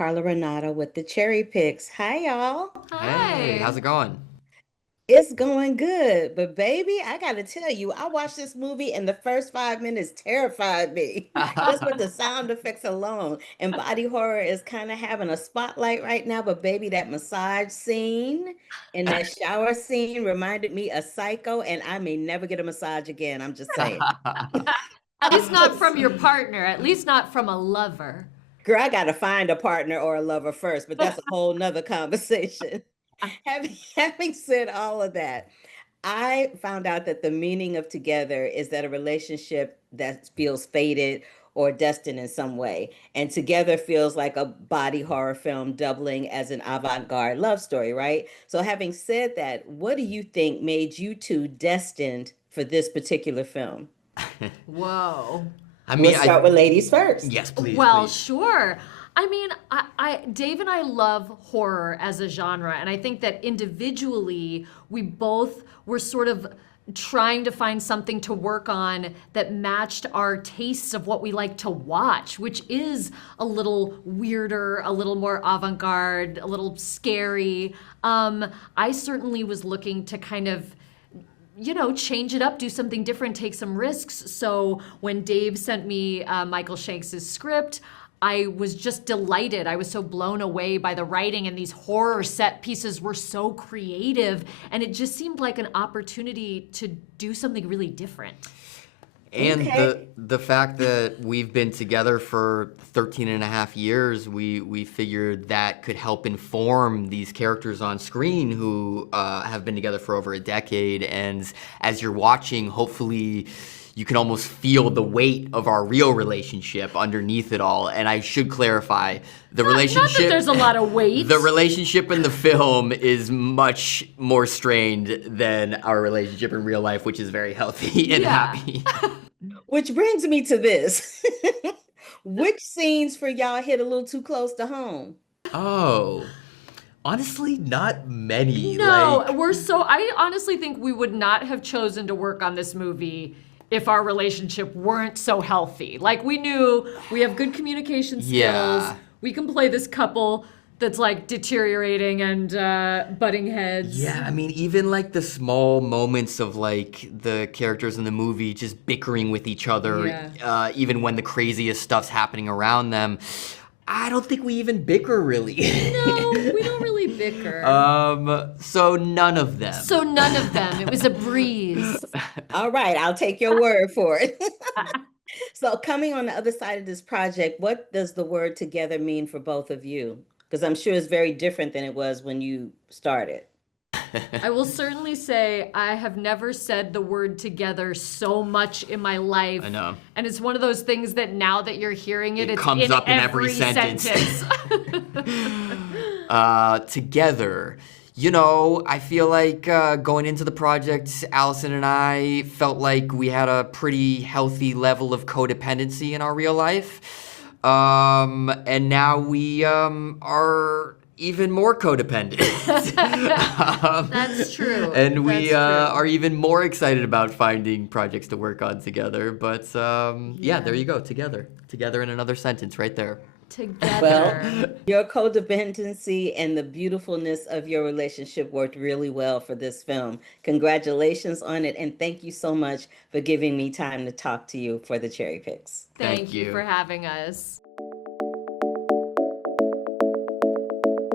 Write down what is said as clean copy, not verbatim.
Carla Renata with the Cherry Picks. Hi, y'all. Hey, how's Hi. it going? It's going good, but baby, I gotta tell you, I watched this movie and the first 5 minutes terrified me. Just with the sound effects alone. And body horror is kind of having a spotlight right now, but baby, that massage scene and that shower scene reminded me of Psycho, and I may never get a massage again. I'm just saying. At least not from your partner, at least not from a lover. Girl, I gotta find a partner or a lover first, but that's a whole nother conversation. Having said all of that, I found out that the meaning of together is that a relationship that feels fated or destined in some way. And together feels like a body horror film doubling as an avant-garde love story, right? So having said that, what do you think made you two destined for this particular film? Whoa. I We'll mean, I start with ladies first. yes, please, Well, please. sure. I mean, Dave and I love horror as a genre, and I think that individually we both were sort of trying to find something to work on that matched our tastes of what we like to watch, which is a little weirder, a little more avant-garde, a little scary. I certainly was looking to kind of change it up, do something different, take some risks. So when Dave sent me Michael Shanks's script, I was just delighted. I was so blown away by the writing, and these horror set pieces were so creative, and it just seemed like an opportunity to do something really different. And the Okay. the fact that we've been together for 13 and a half years, we figured that could help inform these characters on screen who have been together for over a decade. And as you're watching, hopefully you can almost feel the weight of our real relationship underneath it all. And I should clarify, the Not that relationship there's a lot of weight. the relationship in the film is much more strained than our relationship in real life, which is very healthy and Yeah. happy. Which brings me to this. Which scenes for y'all hit a little too close to home? Oh, honestly, not many. No, Like, I honestly think we would not have chosen to work on this movie if our relationship weren't so healthy. Like, we knew we have good communication skills. yeah. We can play this couple that's like deteriorating and butting heads. Yeah, I mean, even like the small moments of like the characters in the movie just bickering with each other, Yeah. even when the craziest stuff's happening around them, I don't think we even bicker really. No, we don't really bicker. So none of them. So none of them. It was a breeze. All right, I'll take your word for it. So, coming on the other side of this project, what does the word together mean for both of you? Because I'm sure it's very different than it was when you started. I will certainly say I have never said the word together so much in my life. I know. And it's one of those things that now that you're hearing it, It it's comes in up in every sentence. Together. I feel like going into the project, Allison and I felt like we had a pretty healthy level of codependency in our real life. And now we are even more codependent. That's true. And we That's true. are even more excited about finding projects to work on together. But yeah, there you go, together. Together in another sentence right there. Well, Together. your codependency and the beautifulness of your relationship worked really well for this film. Congratulations on it. And thank you so much for giving me time to talk to you for the Cherry Picks. Thank Thank you for you. having us.